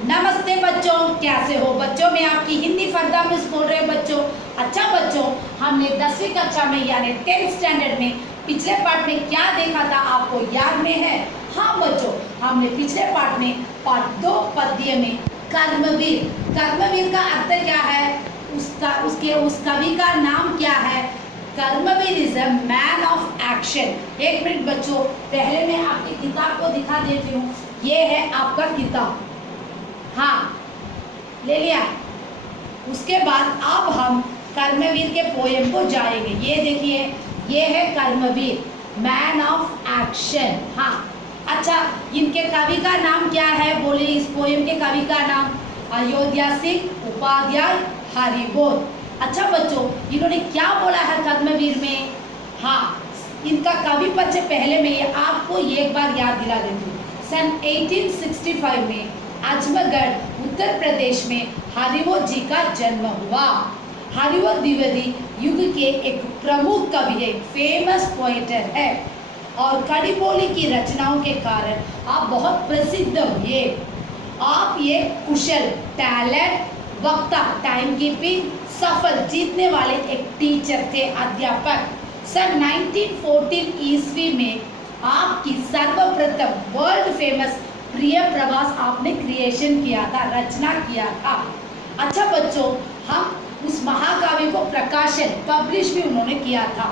नमस्ते बच्चों, कैसे हो बच्चों। मैं आपकी हिंदी फरदा मिस बोल रहे बच्चों। अच्छा बच्चों, हमने 10वीं कक्षा में यानी 10th स्टैंडर्ड में पिछले पार्ट में क्या देखा था, आपको याद में है? हाँ बच्चों, हमने पिछले पार्ट में पार्ट 2 पद्य में कर्मवीर, कर्मवीर का अर्थ क्या है, उस कवि का नाम क्या है? Karmveer is a man of action. एक मिनट बच्चों, पहले मैं आपकी किताब को दिखा देती हूँ। ये है आपका किताब, हाँ ले लिया। उसके बाद अब हम कर्मवीर के पोएम को जाएंगे। ये देखिए, ये है कर्मवीर, मैन ऑफ एक्शन। हाँ अच्छा, इनके कवि का नाम क्या है? बोले इस पोएम के कवि का नाम अयोध्या सिंह उपाध्याय हरिबोध। अच्छा बच्चों, इन्होंने क्या बोला है कर्मवीर में? हाँ, इनका कवि परिचय पहले मैं ये आपको एक बार याद दिला देती हूँ। सन 1865 में आजमगढ़ उत्तर प्रदेश में हरिबोध जी का जन्म हुआ। हरिबोध द्विवेदी युग के एक प्रमुख कवि है, फेमस पोएटर है और कड़ी बोली की रचनाओं के कारण आप बहुत प्रसिद्ध हुए। आप ये कुशल, टैलेंट, वक्ता, टाइम कीपिंग, सफल, जीतने वाले एक टीचर थे, अध्यापक। सन 1914 ईस्वी में आपकी सर्वप्रथम वर्ल्ड फेमस प्रिय प्रवास आपने क्रिएशन किया था, रचना किया था। अच्छा बच्चों, हम उस महाकाव्य को प्रकाशन पब्लिश भी उन्होंने किया था।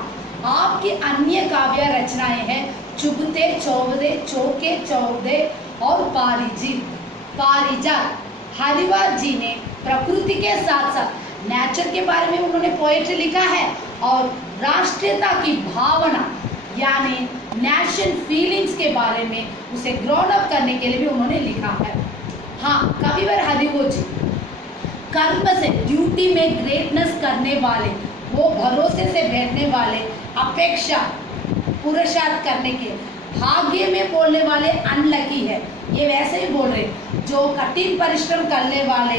आपकी अन्य काव्य रचनाएं हैं चुभते चौबदे, चौके चौबदे और पारिजात। हरिबोध जी ने प्रकृति के साथ साथ नेचर के बारे में उन्होंने पोएट्री लिखा है और राष्ट्रीयता की भावना यानी नेशनल फीलिंग्स के बारे में उसे ग्रोन अप करने के लिए भी उन्होंने लिखा है। हाँ, कविवर हरिबोध जी कर्म से, ड्यूटी में ग्रेटनेस करने वाले, वो भरोसे से बैठने वाले, अपेक्षा पुरुषार्थ करने के, भाग्य में बोलने वाले अनलकी है, ये वैसे ही बोल रहे, जो कठिन परिश्रम करने वाले,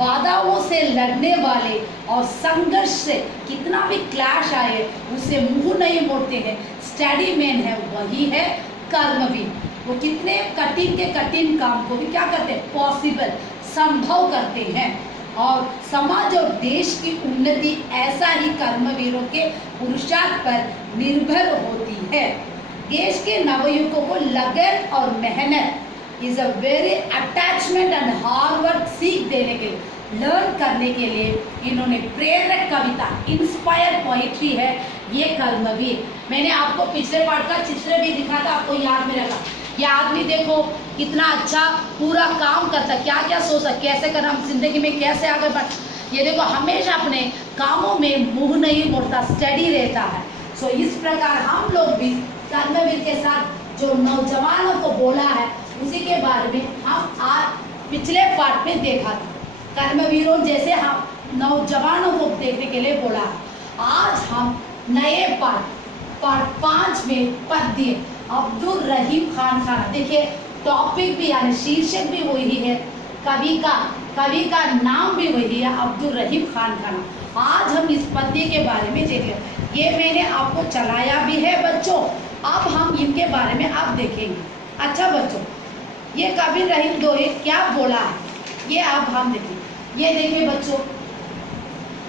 बाधाओं से लड़ने वाले और संघर्ष से कितना भी क्लैश आए उसे मुंह नहीं मोड़ते हैं, स्टडी मैन है, वही है कर्मवीर। वो कितने कठिन के कठिन काम को भी क्या करते हैं, पॉसिबल, संभव करते हैं और समाज और देश की उन्नति ऐसा ही कर्मवीरों के पुरुषार्थ पर निर्भर होती है। देश के नवयुवकों को लगन और मेहनत is a very attachment and hard work सीख देने के लिए, लर्न करने के लिए इन्होंने प्रेरक कविता, इंस्पायर पोएट्री है ये कर्मवीर। मैंने आपको पिछले पार्ट का चित्र भी दिखा था, आपको याद में रखा। ये आदमी देखो कितना अच्छा पूरा काम करता, क्या क्या सोचता, कैसे करना जिंदगी में, कैसे आगे बढ़। ये देखो हमेशा अपने कामों में मुंह नहीं मोड़ता, स्टडी रहता है। सो इस प्रकार हम लोग भी कर्मवीर के साथ जो नौजवानों को बोला है उसी के बारे में हम आज पिछले पार्ट में देखा था। कर्मवीरों जैसे हम नौजवानों को देखने के लिए बोला। आज हम नए पार्ट 5 में पद्य अब्दुल रहीम खान खाना, देखिए टॉपिक भी यानी शीर्षक भी वही है, कवि का नाम भी वही है, अब्दुल रहीम खान खाना। आज हम इस पद्य के बारे में देखें। ये मैंने आपको चलाया भी है बच्चों, अब हम इनके बारे में आप देखेंगे। अच्छा बच्चों, ये कबीर रहीम दोहे क्या बोला है ये अब हम देखें। ये देखिए बच्चों,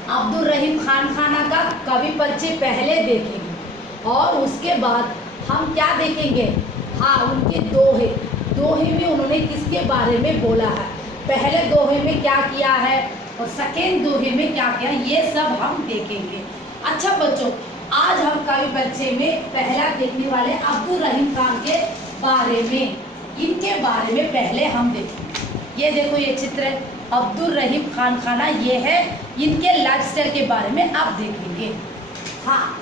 अब्दुल रहीम खान खाना का कवि परिचय पहले देखेंगे और उसके बाद हम क्या देखेंगे, हाँ उनके दोहे में उन्होंने किसके बारे में बोला है, पहले दोहे में क्या किया है और सेकेंड दोहे में क्या किया, ये सब हम देखेंगे। अच्छा बच्चों, आज हम कवि परिचय में पहला देखने वाले अब्दुल रहीम खान के बारे में, इनके बारे में पहले हम देखेंगे। ये देखो ये चित्र अब्दुल रहीम खान खाना, ये है इनके लाइफस्टाइल के बारे में आप देखेंगे। हाँ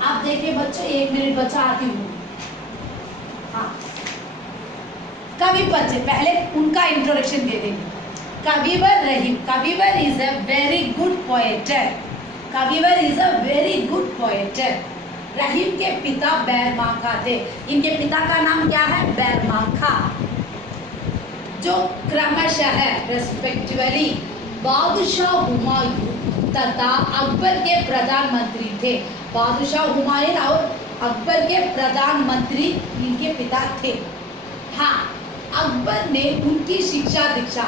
आप देखिए बच्चों, 1 मिनट बचा आती हूँ। हाँ, कवि परिचय पहले उनका इंट्रोडक्शन दे देंगे। कविवर रहीम, कविवर इज अ वेरी गुड पोएटर, कविवर इज अ वेरी गुड पोएटर। रहीम के पिता बैरमांखा थे, इनके पिता का नाम क्या है, बैरमांखा, जो क्रमशः रेस्पेक्टिवली बादशाह हुमायूं तथा अकबर के प्रधानमंत्री थे। बादशाह हुमायूं और अकबर के प्रधानमंत्री इनके पिता थे। हाँ, अकबर ने उनकी शिक्षा दीक्षा,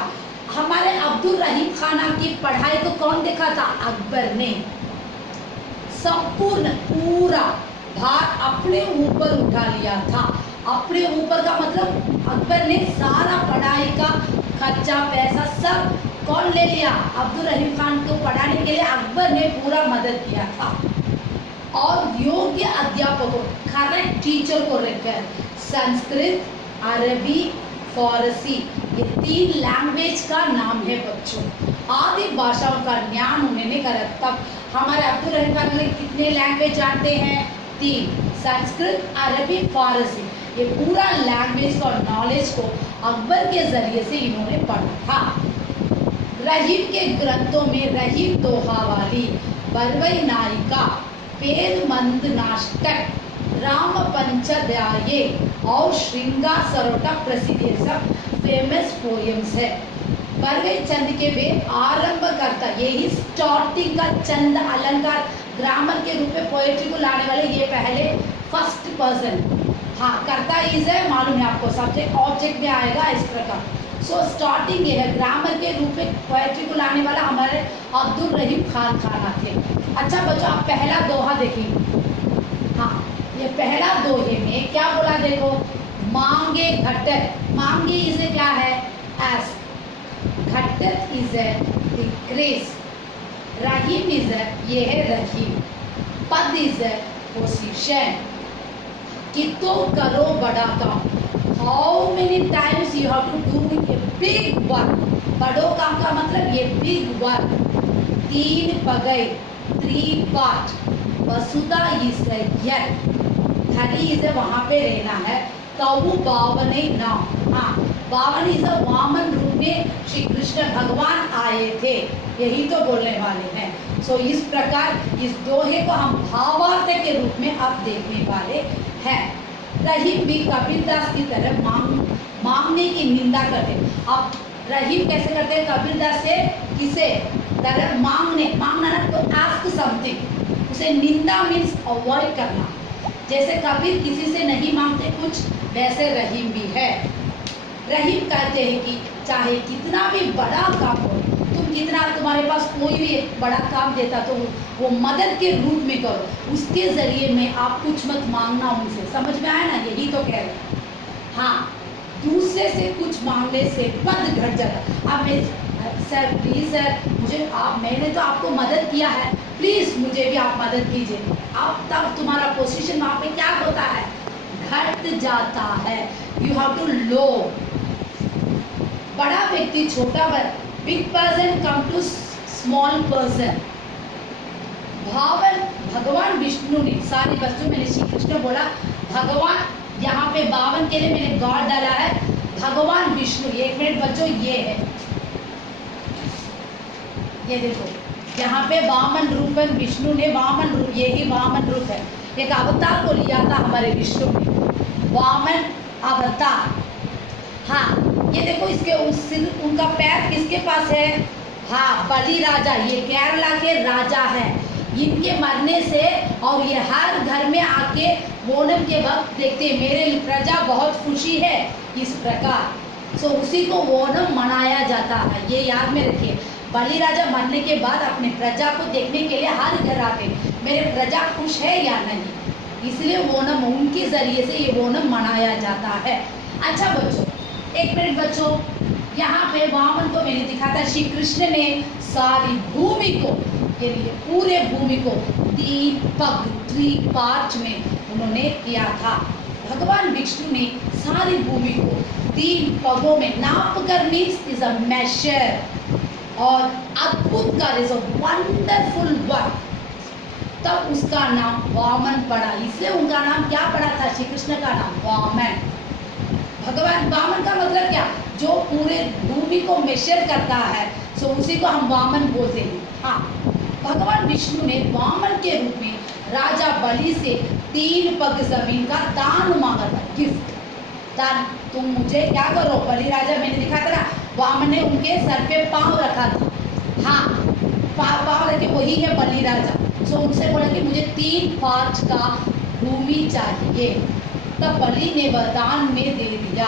हमारे अब्दुल रहीम खाना की पढ़ाई को कौन देखा था? अकबर ने। संपूर्ण पूरा भार अपने ऊपर उठा लिया था। अपने ऊपर का मतलब अकबर ने सारा पढ़ाई का खर्चा पैसा सब कौन ले लिया? अब्दुल रहीम खान को पढ़ाने के लिए अकबर ने पूरा मदद किया था। और योग्य अध्यापकों, करेक्ट टीचर को रखकर संस्कृत, अरबी, फारसी, ये 3 लैंग्वेज का नाम है बच्चों। आदि भाषाओं का ज्ञान उन्होंने करा। तब हमारे अब्दुल रहीम खान कितने लैंग्वेज जानते हैं? 3, संस्कृत, अरबी, फारसी। ये पूरा लैंग्वेज और नॉलेज को अकबर के जरिए से इन्होंने पढ़ा था। रहीम के ग्रंथों में रहीम दोहावाली, बरवई नायिका, पेद नाष्टक, राम पंचाध्याय और श्रृंगार सरोटा प्रसिद्ध, ये सब फेमस पोएम्स है। बरवई चंद के वे आरंभ करता, यही स्टार्टिंग का चंद अलंकार ग्रामर के रूप में पोएट्री को लाने वाले ये पहले फर्स्ट पर्सन। हाँ, करता इज है, मालूम है आपको, सब्जेक्ट ऑब्जेक्ट में आएगा इस प्रकार। सो स्टार्टिंग ये है, ग्रामर के रूप में पोएट्री को लाने वाला हमारे अब्दुल रहीम खान खाना थे। अच्छा बच्चों, आप पहला दोहा देखिए। हाँ, ये पहला दोहे में क्या बोला देखो, मांगे घटक। मांगे इसे क्या है? एस। घटक is a decrease. Rahim is a, ये है रहीम। पद इज ए पोजीशन। कि तो करो बड़ा काम। How many times you have to do a big work. बड़ो काम का मतलब ये बिग वर्क। 3 पगई, 3 पार्ट। वसुधा इज यत, धरी इज वहाँ पे रहना है। कऊ बावने नाम। हाँ, बावन इज वामन रूप में श्री कृष्ण भगवान आए थे, यही तो बोलने वाले हैं। सो इस प्रकार इस दोहे को हम भावार्थ के रूप में अब देखने वाले है। रहीम भी कबीरदास की तरह मांगने की निंदा करते। अब रहीम कैसे करते हैं? कबीरदास से किसे तरह मांगना ना, तो आस्क समथिंग। उसे निंदा मीन्स अवॉइड करना। जैसे कबीर किसी से नहीं मांगते कुछ, वैसे रहीम भी है। रहीम कहते हैं कि चाहे कितना भी बड़ा काम हो, तुम्हारे पास कोई भी एक बड़ा काम देता तो वो मदद के रूप में करो, उसके जरिए में आप कुछ मत मांगना उनसे। समझ में आया ना? यही तो कह रहे हैं। हाँ, दूसरे से कुछ मांगने से पद घट जाता। अब मैं सर प्लीज़ सर मैंने तो आपको मदद किया है, प्लीज़ मुझे भी आप मदद कीजिए। आप तब तुम्हारा पोजीशन वहाँ पे क्या होता है? घट जाता है। You have to low. बड़ा व्यक्ति छोटा big person come to small person. भगवान विष्णु ने सारी वस्तु, मैंने श्री कृष्ण बोला भगवान, यहाँ पे 52 के लिए मैंने गॉड डाला है। भगवान विष्णु, 1 मिनट बच्चों, ये है, ये देखो यहाँ पे वामन रूपन विष्णु ने वामन रूप, ये ही वामन रूप है। एक अवतार को लिया था हमारे विष्णु ने, वामन अवतार। हाँ, ये देखो इसके उनका पैर किसके पास है? हाँ, बलि राजा, ये केरला के राजा है। इनके मरने से और ये हर घर में आके ओणम के वक्त देखते हैं मेरे प्रजा बहुत खुशी है, इस प्रकार। सो उसी को ओणम मनाया जाता है, ये याद में रखिए। बलि राजा मरने के बाद अपने प्रजा को देखने के लिए हर घर आते, मेरे प्रजा खुश है या नहीं, इसलिए ओणम उनके जरिए से ये ओणम मनाया जाता है। अच्छा बच्चों, 1 मिनट बच्चों, यहाँ पे वामन को मैंने दिखा था, श्री कृष्ण ने सारी भूमि को, के लिए पूरे भूमि को 3 पग 3 पार्ट में उन्होंने किया था। भगवान विष्णु ने सारी भूमि को 3 पगों में नाप कर, मीन्स इज अ मेजर, और अद्भुत कार्य, इज अ वंडरफुल वर्क, तब उसका नाम वामन पड़ा। इसलिए उनका नाम क्या पड़ा था? श्री कृष्ण का नाम वामन। भगवान वामन का मतलब क्या? जो पूरे भूमि को मेजर करता है, सो उसी को हम वामन बोलते हैं। हाँ, भगवान विष्णु ने वामन के रूप में राजा बलि से 3 पग जमीन का दान मांगा था, गिफ्ट दान। तुम मुझे क्या करो? बलि राजा, मैंने दिखा था ना, वामन ने उनके सर पे पाँव रखा था। हाँ, पाँव रखे, वही है बलि राजा। सो उनसे बोला कि मुझे 3 पार्ट का भूमि चाहिए, तब बलि ने वरदान में दे दिया।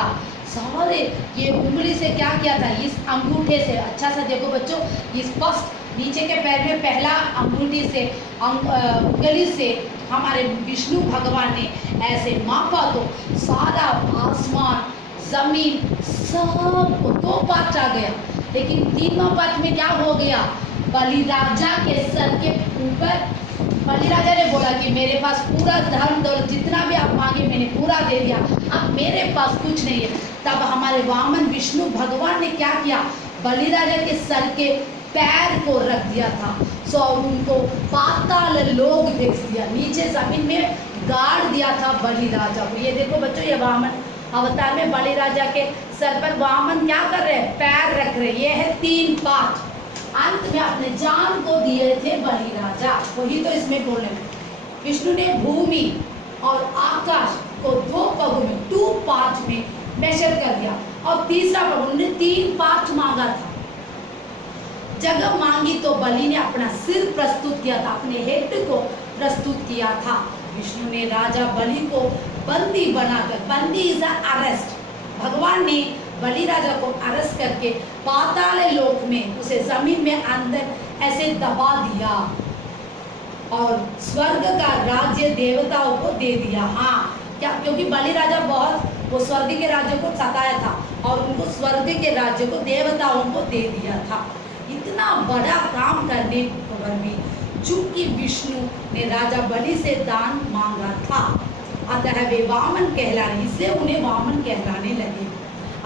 सारे ये उंगली से क्या किया था, इस अंगूठे से, अच्छा सा देखो बच्चों, इस फर्स्ट नीचे के पैर में पहला अंगूठी से उंगली से हमारे विष्णु भगवान ने ऐसे मापा तो सारा आसमान जमीन सब दो पार्ट आ गया, लेकिन तीनों पार्ट में क्या हो गया, बलिराजा के सर के ऊपर बलिराजा ने बोला कि मेरे पास पूरा धन दौलत जितना भी आप मांगे मैंने पूरा दे दिया, अब मेरे पास कुछ नहीं है। तब हमारे वामन विष्णु भगवान ने क्या किया, बलिराजा के सर के पैर को रख दिया था, सो उनको पाताल लोक भेज दिया, नीचे जमीन में गाड़ दिया था बलिराजा को। ये देखो बच्चों, ये वामन अवतार में बलिराजा के सर पर वामन क्या कर रहे हैं, पैर रख रहे हैं। ये है 3 पार्ट, अंत में अपने जान को दिए थे बलिराजा, वही तो इसमें बोल रहे हैं। विष्णु ने भूमि और आकाश को 2 पगों में 2 पार्ट में मेजर कर दिया, और तीसरा पग उन्होंने 3 पार्ट मांगा था। जगह मांगी तो बलि ने अपना सिर प्रस्तुत किया था, अपने हेड को प्रस्तुत किया था। विष्णु ने राजा बलि को बंदी बनाकर, बंदी इज अरेस्ट, भगवान ने बलि राजा को अरेस्ट करके पाताल लोक में उसे जमीन में अंदर ऐसे दबा दिया और स्वर्ग का राज्य देवताओं को दे दिया। हाँ क्या, क्योंकि बलि राजा बहुत वो स्वर्ग के राज्य को सताया था और उनको स्वर्ग के राज्य को देवताओं को दे दिया था। इतना बड़ा काम करने पर भी चूंकि विष्णु ने राजा बलि से दान मांगा था, अतः वे वामन कहलाने, इसलिए उन्हें वामन कहलाने लगे।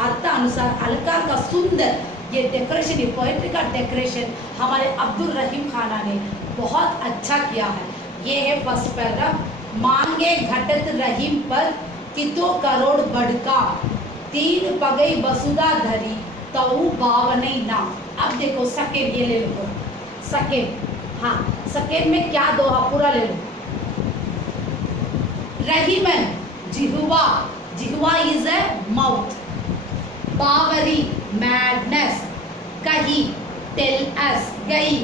अर्थ अनुसार अलकार का सुंदर ये डेकोरेशन, ये पोएट्री का डेकोरेशन हमारे अब्दुल रहीम खाना ने बहुत अच्छा किया है। ये है फर्स्ट पैराग्राफ, मांगे घटत रहीम पर कितो करोड़ बड़का, 3 पगई वसुधा धरी तऊ बावनई नाम। अब देखो सेकेंड, ये ले लो सेकेंड, हाँ सेकेंड में क्या दोहा पूरा ले लो। रहीमन जिहुआ, जिहुआ इज ए माउथ, बावरी मैडनेस, कही टेल अस, गई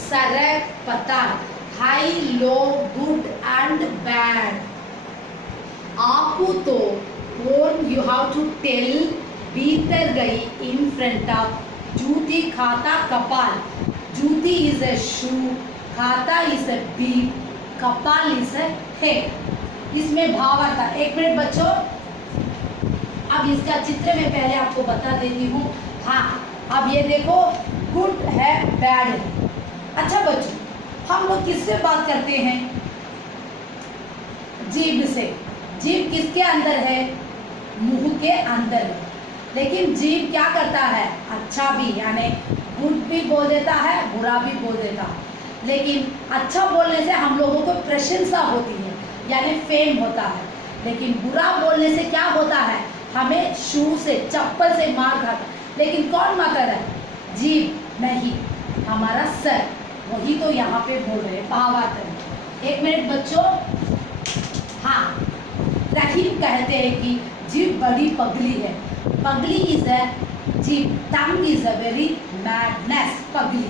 सरक पता, high low good and bad, आपू तो कौन यू हैव टू टेल, भीतर गई इन फ्रंट ऑफ, जूती खाता कपाल, जूती इज ए शू, खाता इज ए बीप, कपाल इज ए हेड। इसमें भाव आता है। 1 मिनट बच्चों, अब इसका चित्र मैं पहले आपको बता देती हूँ। हाँ अब ये देखो, गुड है बैड है। अच्छा बच्चों, हम लोग किससे बात करते हैं, जीभ से। जीभ किसके अंदर है, मुंह के अंदर है, लेकिन जीभ क्या करता है, अच्छा भी यानी गुड भी बोल देता है, बुरा भी बोल देता है। लेकिन अच्छा बोलने से हम लोगों को प्रशंसा होती है, यानी फेम होता है, लेकिन बुरा बोलने से क्या होता है, हमें शू से, चप्पल से मार खाता। लेकिन कौन मारता है, जीभ नहीं, हमारा सर, वही तो यहाँ पे बोल रहे हैं भावार्थ। 1 मिनट बच्चों, हाँ रहीम कहते हैं कि जीभ बड़ी पगली है, पगली इज अ जीभ, tongue is a very madness, पगली।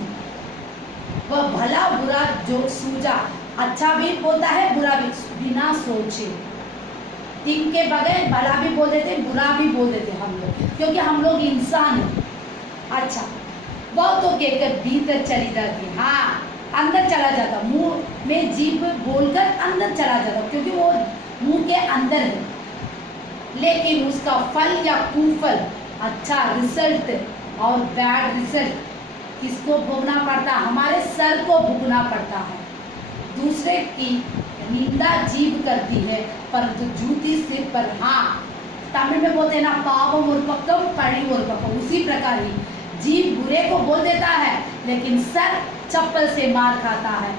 वह भला बुरा जो सूझा, अच्छा भी बोलता है बुरा भी, बिना सोचे, थिंक के बगैर भला भी बोल देते, बुरा भी बोल देते हम लोग, क्योंकि हम लोग इंसान हैं। अच्छा, वह तो कहकर भीतर चली जाती, हाँ अंदर चला जाता, मुंह में जीभ बोलकर अंदर चला जाता, क्योंकि वो मुंह के अंदर है। लेकिन उसका फल या कुफल, अच्छा रिजल्ट और बैड रिजल्ट किसको भोगना पड़ता है, हमारे सर को भोगना पड़ता है। दूसरे की निंदा जीभ करती है, परंतु जूती सिर पर, हाँ तमिल में बोलते हैं ना, पावम उर्पकम पड़ी उर्पकम, उसी प्रकार ही जीभ बुरे को बोल देता है, लेकिन सर चप्पल से मार खाता है।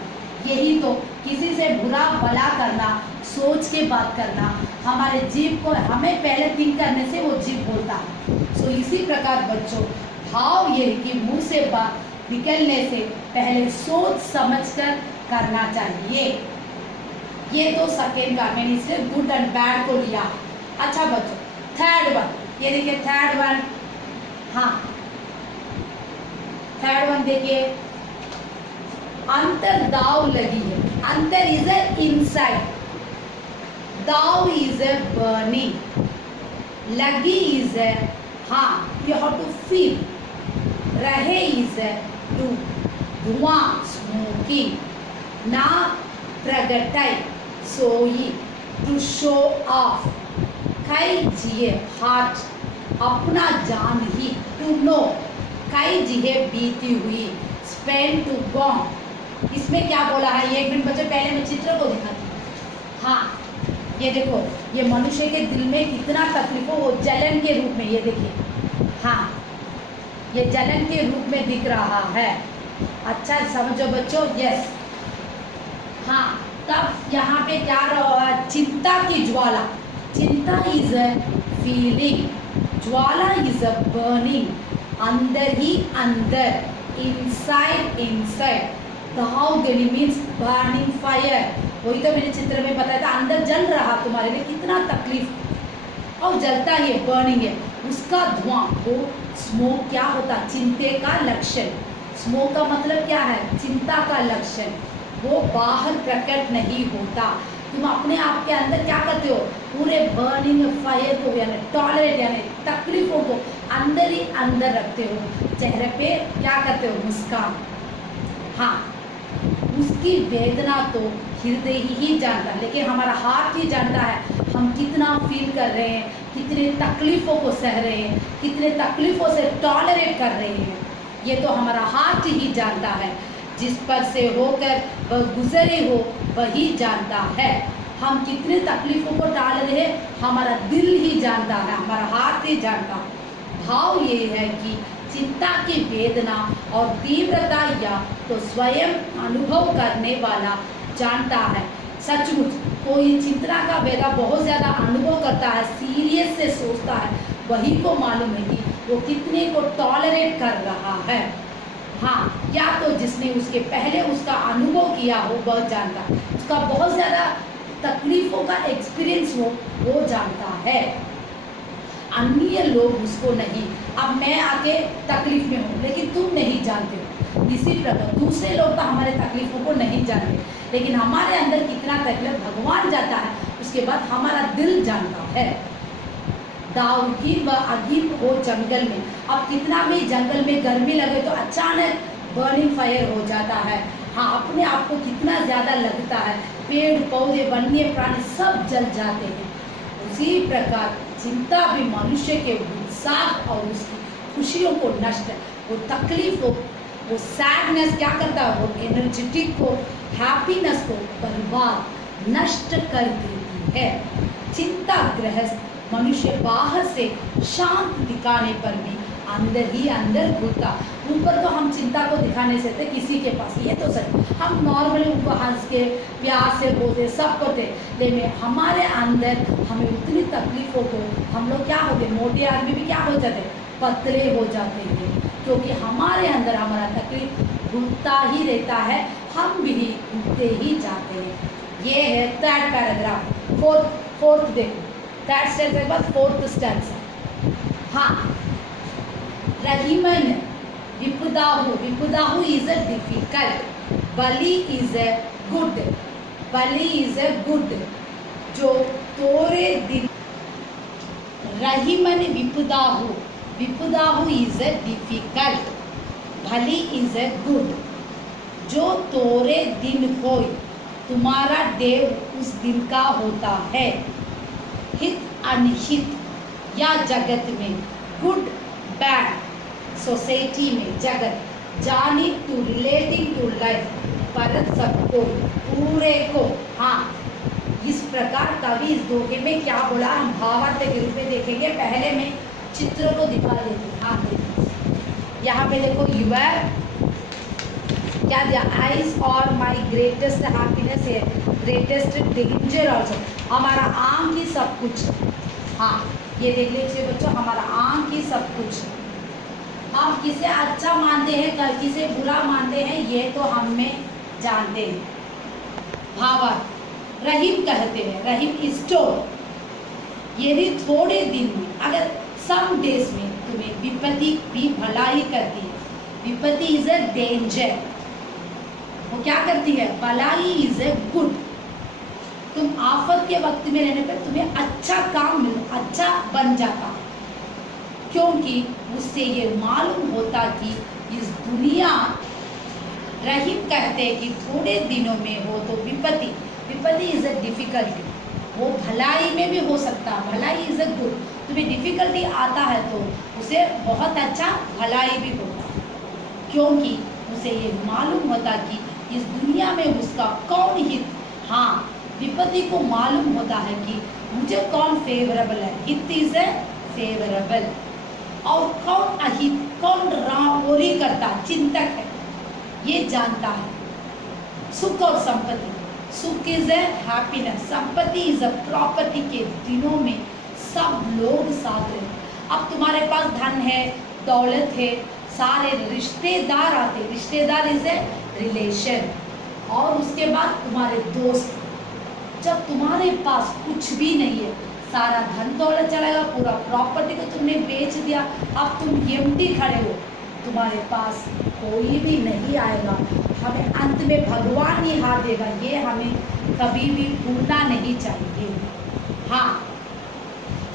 यही तो किसी से बुरा भला करना, सोच के बात करना, हमारे जीभ को, हमें पहले थिंक करने से वो जीभ बोलता है। सो इसी प्रकार बच्चों, भाव ये कि मुंह से बात निकलने से पहले सोच समझकर करना चाहिए। ये तो सेकेंड का, मैंने इसे गुड एंड बैड को लिया। अच्छा बच्चों, थर्ड वन, ये देखिए थर्ड वन, हाँ थर्ड वन देखिए, अंतर दाव लगी है, अंतर इज ए इनसाइड, दाव इज ए बर्निंग, लगी इज ए, हाँ यू हैव टू फील, रहे इज ए टू, धुआं स्मोकिंग, ना प्रगटाई सोई टू शो ऑफ, खाई जिए हार्ट अपना जान ही, टू नो खाई जिए बीती हुई, स्पेन टू गॉन। इसमें क्या बोला है, ये 1 मिनट बच्चों पहले मैं चित्र को दिखाती हूँ। हाँ ये देखो, ये मनुष्य के दिल में कितना तकलीफ हो, वो जलन के रूप में, ये देखिए, हाँ ये जलन के रूप में दिख रहा है। अच्छा समझो बच्चों, यस। हाँ तब यहाँ पे क्या रहा, चिंता की ज्वाला, चिंता इज अ फीलिंग, ज्वाला इज अ बर्निंग, अंदर ही अंदर, इनसाइड इनसाइड, दाउगनी मीन्स बर्निंग फायर, वही तो मैंने चित्र में बताया था, अंदर जल रहा तुम्हारे लिए, कितना तकलीफ, और जलता ही है, बर्निंग है, उसका धुआं, वो स्मोक क्या होता, चिंता का लक्षण, स्मोक का मतलब क्या है, चिंता का लक्षण, वो बाहर प्रकट नहीं होता, तुम अपने आप के अंदर क्या करते हो, पूरे बर्निंग फायर को यानी टॉलरेट यानी तकलीफों को अंदर ही अंदर रखते हो, चेहरे पे क्या करते हो, मुस्कान। हाँ उसकी वेदना तो हृदय ही जानता है, लेकिन हमारा हार्ट ही जानता है हम कितना फील कर रहे हैं, कितने तकलीफ़ों को सह रहे हैं, कितने तकलीफ़ों से टॉलरेट कर रहे हैं, ये तो हमारा हार्ट ही जानता है, जिस पर से होकर वह गुजरे हो वही जानता है, हम कितने तकलीफ़ों को टाल रहे हैं हमारा दिल ही जानता है, हमारा हार्ट ही जानता है। भाव ये है कि चिंता की वेदना और तीव्रता या तो स्वयं अनुभव करने वाला जानता है। सचमुच कोई चिंता का वेदना बहुत ज़्यादा अनुभव करता है, सीरियस से सोचता है, वही को मालूम है कि वो कितने को टॉलरेट कर रहा है। हाँ या तो जिसने उसके पहले उसका अनुभव किया हो वह जानता है, उसका बहुत ज़्यादा तकलीफ़ों का एक्सपीरियंस हो वो जानता है, अन्य लोग उसको नहीं। अब मैं आके तकलीफ में हूँ लेकिन तुम नहीं जानते हो, इसी प्रकार दूसरे लोग तो हमारे तकलीफ़ों को नहीं जानते, लेकिन हमारे अंदर कितना तकलीफ भगवान जानता है, उसके बाद हमारा दिल जानता है। दाऊदी व अगीब हो जंगल में, अब कितना भी जंगल में गर्मी लगे तो अचानक बर्निंग फायर हो जाता है। हाँ अपने आप को कितना ज़्यादा लगता है, पेड़ पौधे वन्य प्राणी सब जल जाते हैं। उसी प्रकार चिंता भी मनुष्य के उत्साह और उसकी खुशियों को नष्ट, वो तकलीफ वो सैडनेस क्या करता है, वो एनर्जेटिक को हैप्पीनेस को बर्बाद नष्ट कर देती है। चिंताग्रस्त मनुष्य बाहर से शांत दिखाने पर भी अंदर ही अंदर घुलता। ऊपर तो हम चिंता को दिखा नहीं सकते किसी के पास, ये तो सच, हम नॉर्मली उनको हंस के प्यार से बोलते सब करते, लेकिन हमारे अंदर हमें उतनी तकलीफ़ों को हम लोग क्या होते, मोटे आदमी भी क्या हो जाते, पतले हो जाते हैं, क्योंकि हमारे अंदर हमारा तकलीफ घुलता ही रहता है, हम भी घुलते ही जाते हैं। ये है थर्ड पैराग्राफ, फोर्थ देखो, थर्ड स्टेंस के बाद फोर्थ स्टेंस। हाँ रहीमन विपदाहु, विपदाहु इज अ डिफिकल्ट, बली इज अ गुड, बली इज अ गुड, जो तोरे दिन, रहीमन विपदाहु, विपदाहु इज अ डिफिकल्ट, भली इज अ गुड, जो तोरे दिन होय, तुम्हारा देव उस दिन का होता है, हित अनहित या जगत में, गुड बैड सोसाइटी में, जगत जानी टू रिलेटिंग टू लाइफ, परत सबको पूरे को। हाँ इस प्रकार कवि इस दोहे में क्या बोला हम भावार्थ के रूप में देखेंगे, पहले मैं चित्रों को दिखा देती हूँ। हाँ देखिए यहाँ पे देखो, यूर क्या दिया, आइज और माई ग्रेटेस्ट हैप्पीनेस है, ग्रेटेस्ट डेंजर ऑल्सो, हमारा आँख ही सब कुछ। हाँ ये देख लीजिए बच्चों, हमारा आँख ही सब कुछ, हम किसे अच्छा मानते हैं किसे बुरा मानते हैं ये तो हम में जानते हैं। भावार्थ, रहीम कहते हैं, रहीम स्टोर, यदि थोड़े दिन में, अगर सम डेज में तुम्हें विपत्ति भी भलाई करती है, विपत्ति इज अ डेंजर, वो क्या करती है, भलाई इज अ गुड, तुम आफत के वक्त में रहने पर तुम्हें अच्छा काम मिल अच्छा बन जाता, क्योंकि उससे ये मालूम होता कि इस दुनिया, रहीम कहते हैं कि थोड़े दिनों में हो तो विपत्ति इज अ डिफिकल्टी, वो भलाई में भी हो सकता है, भलाई इज अ गुड, तुम्हें डिफिकल्टी आता है तो उसे बहुत अच्छा भलाई भी होता, क्योंकि उसे ये मालूम होता कि इस दुनिया में उसका कौन हित, हाँ विपत्ति को मालूम होता है कि मुझे कौन फेवरेबल है, हित इज ए फेवरेबल, और कौन अहित, कौन रावोरी करता, चिंतक है, ये जानता है। सुख और संपत्ति, सुख इज ए हैप्पीनेस, संपत्ति इज अ प्रॉपर्टी के दिनों में सब लोग साथ रहते। अब तुम्हारे पास धन है, दौलत है, सारे रिश्तेदार आते, रिश्तेदार इज ए रिलेशन, और उसके बाद तुम्हारे दोस्त। जब तुम्हारे पास कुछ भी नहीं है, सारा धन दौलत चलेगा, पूरा प्रॉपर्टी को तुमने बेच दिया, अब तुम एम्प्टी खड़े हो, तुम्हारे पास कोई भी नहीं आएगा, हमें अंत में भगवान ही हाथ देगा, ये हमें कभी भी भूलना नहीं चाहिए। हाँ,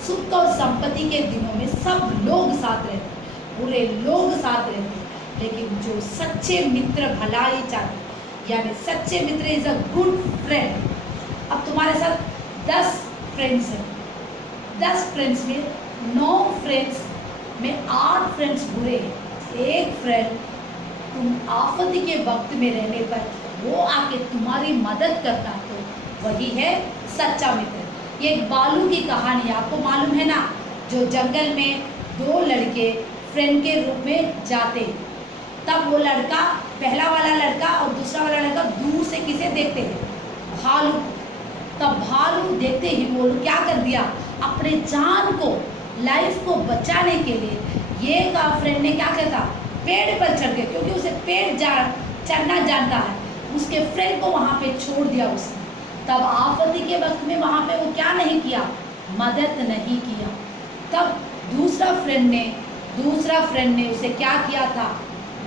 सुख और संपत्ति के दिनों में सब लोग साथ रहते, पूरे लोग साथ रहते, लेकिन जो सच्चे मित्र भलाई चाहते, यानी सच्चे मित्र इज अ गुड फ्रेंड। अब तुम्हारे साथ 10 फ्रेंड्स हैं, 10 फ्रेंड्स में 9 फ्रेंड्स में 8 फ्रेंड्स बुरे हैं, एक फ्रेंड तुम आफत के वक्त में रहने पर वो आके तुम्हारी मदद करता है तो वही है सच्चा मित्र। ये एक बालू की कहानी, आपको मालूम है ना, जो जंगल में 2 लड़के फ्रेंड के रूप में जाते हैं, तब वो लड़का, पहला वाला लड़का और दूसरा वाला लड़का दूर से किसे देखते हैं, भालू। तब भालू देखते ही वो क्या कर दिया, अपने जान को, लाइफ को बचाने के लिए ये का फ्रेंड ने क्या कहता, पेड़ पर चढ़ गए, क्योंकि उसे पेड़ चढ़ना जानता है, उसके फ्रेंड को वहाँ पे छोड़ दिया उसने। तब आपत्ति के वक्त में वहाँ पे वो क्या नहीं किया, मदद नहीं किया। तब दूसरा फ्रेंड ने उसे क्या किया था,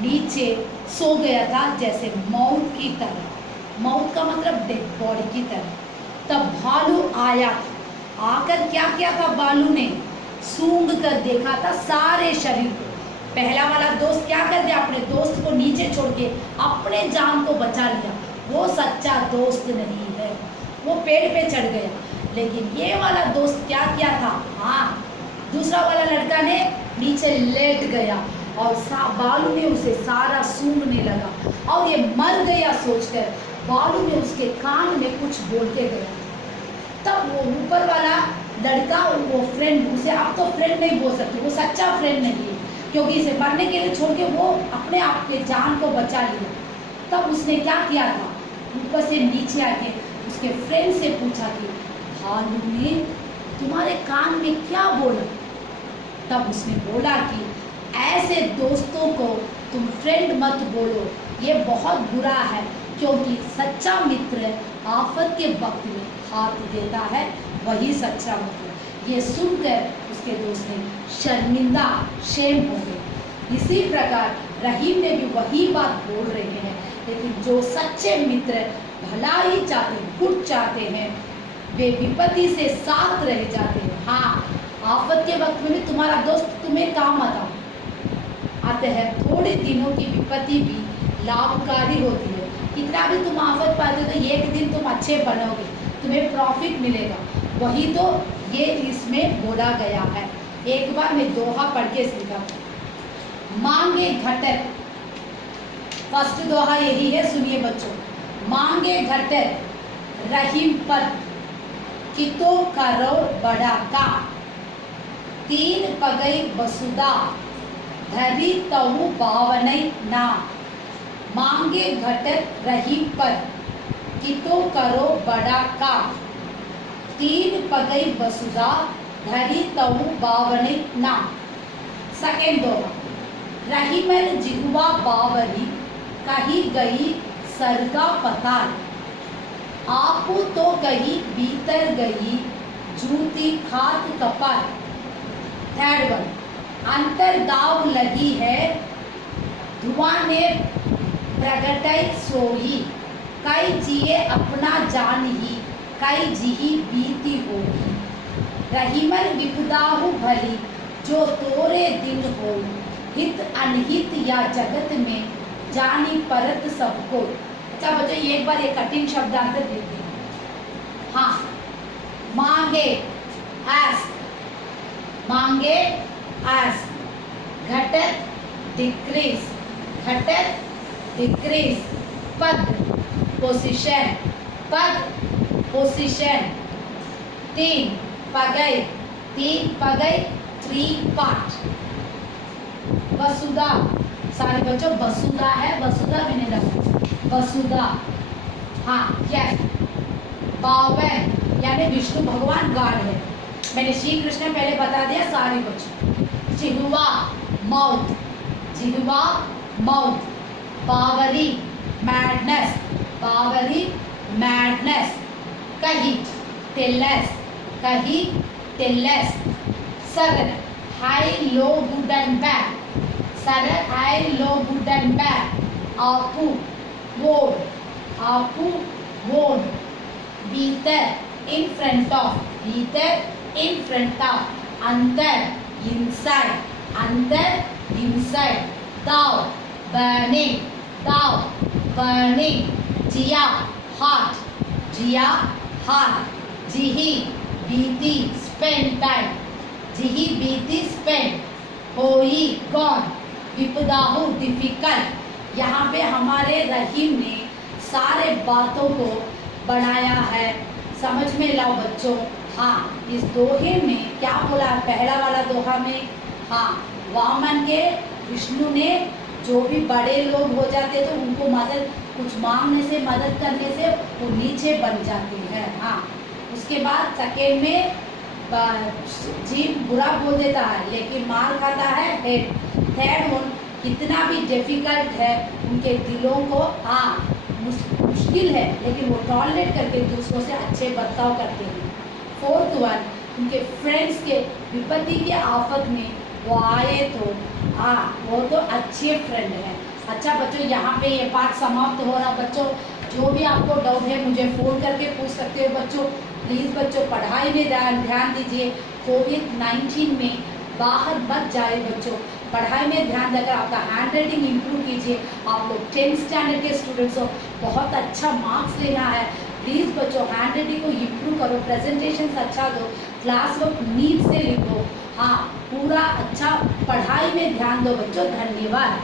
नीचे सो गया था, जैसे मौत की तरह, मौत का मतलब डेड बॉडी की तरह। तब भालू आया, आकर क्या किया था, भालू ने सूंघ कर देखा था सारे शरीर को। पहला वाला दोस्त क्या कर दिया, अपने दोस्त को नीचे छोड़ के अपने जान को बचा लिया, वो सच्चा दोस्त नहीं है, वो पेड़ पे चढ़ गया। लेकिन ये वाला दोस्त क्या किया था, हाँ दूसरा वाला लड़का ने नीचे लेट गया और बालू ने उसे सारा सूंघने लगा और ये मर गया सोचकर बालू ने उसके कान में कुछ बोल के गया। तब वो ऊपर वाला लड़का और वो फ्रेंड, उसे आप तो फ्रेंड नहीं बोल सकते, वो सच्चा फ्रेंड नहीं है, क्योंकि इसे मरने के लिए छोड़ के वो अपने आप के जान को बचा लिया। तब उसने क्या किया था, ऊपर से नीचे आके उसके फ्रेंड से पूछा कि भालू ने तुम्हारे कान में क्या बोला। तब उसने बोला कि ऐसे दोस्तों को तुम फ्रेंड मत बोलो, ये बहुत बुरा है, क्योंकि सच्चा मित्र आफत के वक्त में हाथ देता है, वही सच्चा मित्र। ये सुनकर उसके दोस्त ने शर्मिंदा, शेम हो गए। इसी प्रकार रहीम ने भी वही बात बोल रहे हैं, लेकिन जो सच्चे मित्र भलाई चाहते हैं, गुड चाहते हैं, वे विपत्ति से साथ रह जाते हैं। हाँ, आफत के वक्त में भी तुम्हारा दोस्त तुम्हें काम आते हैं। थोड़े दिनों की विपत्ति भी लाभकारी होती है। कितना भी तुम आफत पाते हो तो एक दिन तुम अच्छे बनोगे, तुम्हें प्रॉफिट मिलेगा, वही तो ये इसमें बोला गया है। एक बार मैं दोहा पढ़ के सीखा, मांगे घटक, फर्स्ट दोहा यही है, सुनिए बच्चों। मांगे घटक रहीम पर, कितो करो बड़ा का, 3 पगई वसुदा, धरी तहु बावनई ना। मांगे घटक रहीम पर, कितो करो बड़ा का, 3 पगई वसुदा, धरी तहु बावनई ना। सेकेंड दोहा, रहीमन जिहुआ बावरी, कही गई सरगा पताल, आपू तो कही भीतर गई, जूती खात कपाल। थर्ड वन, अंतर दाव लगी है, धुआं ने प्रगटई सोही, कई जिए अपना जान ही, कई जिही बीती होगी। रहीमन विपदाहु भली जो तोरे दिन हो, हित अनहित या जगत में जानी परत सबको। अच्छा बच्चों ये एक बार ये कठिन शब्दार्थ देखते हैं। हाँ, मांगे ask, मांगे ask, घटत decrease, घटत decrease, पद position, पद position, तीन पगई, तीन पगई, 3 पार्ट। वसुधा, सारे बच्चों वसुधा है, वसुधा भी नहीं रखो, वसुधा। हाँ यस, बावन यानी विष्णु भगवान गॉड है। मैंने श्री कृष्ण पहले बता दिया सारे बच्चों। जिह्वा माउथ, जिह्वा माउथ। बावरी मैडनेस, बावरी मैडनेस। कही टेलनेस, कही टेलनेस। सरल high low good and bad, सरल high low good and bad. आपू वोड, आपू वोड। भीतर इन फ्रंट ऑफ, भीतर इन फ्रंट ऑफ। अंदर इनसाइड, अंदर इनसाइड। दाव बर्निंग, दाव बर्निंग। जिया हॉट, जिया हॉट। जिही बीती स्पेंड टाइम, जिही बीती स्पेंड। होई गॉन, विपदाहु डिफिकल्ट। यहाँ पे हमारे रहीम ने सारे बातों को बनाया है, समझ में लाओ बच्चों। हाँ इस दोहे में क्या बोला पहला वाला दोहा में? हाँ वामन के विष्णु ने जो भी बड़े लोग हो जाते तो उनको मदद, कुछ मांगने से मदद करने से वो नीचे बन जाते हैं। हाँ उसके बाद सेकेंड में जीव बुरा बोल देता है लेकिन मार खाता है हेड। थर्ड वन कितना भी डिफिकल्ट है उनके दिलों को हाँ मुश्किल है लेकिन वो टॉलरेट करके दूसरों से अच्छे बर्ताव करते हैं। फोर्थ वन उनके फ्रेंड्स के विपत्ति के आफत में वो आए तो वो तो अच्छे फ्रेंड हैं। अच्छा बच्चों यहाँ पे ये पाठ समाप्त हो रहा। बच्चों जो भी आपको डाउट है मुझे फ़ोन करके पूछ सकते हो बच्चों। प्लीज़ बच्चों पढ़ाई में ध्यान दीजिए। कोविड-19 में बाहर मत जाए बच्चों, पढ़ाई में ध्यान देकर आपका हैंड राइटिंग इम्प्रूव कीजिए। आप लोग 10th स्टैंडर्ड के स्टूडेंट्स हो, बहुत अच्छा मार्क्स लेना है। प्लीज़ बच्चों हैंड राइटिंग को इम्प्रूव करो, प्रेजेंटेशन अच्छा दो, क्लास वर्क नीट से लिखो। हाँ पूरा अच्छा पढ़ाई में ध्यान दो बच्चों। धन्यवाद।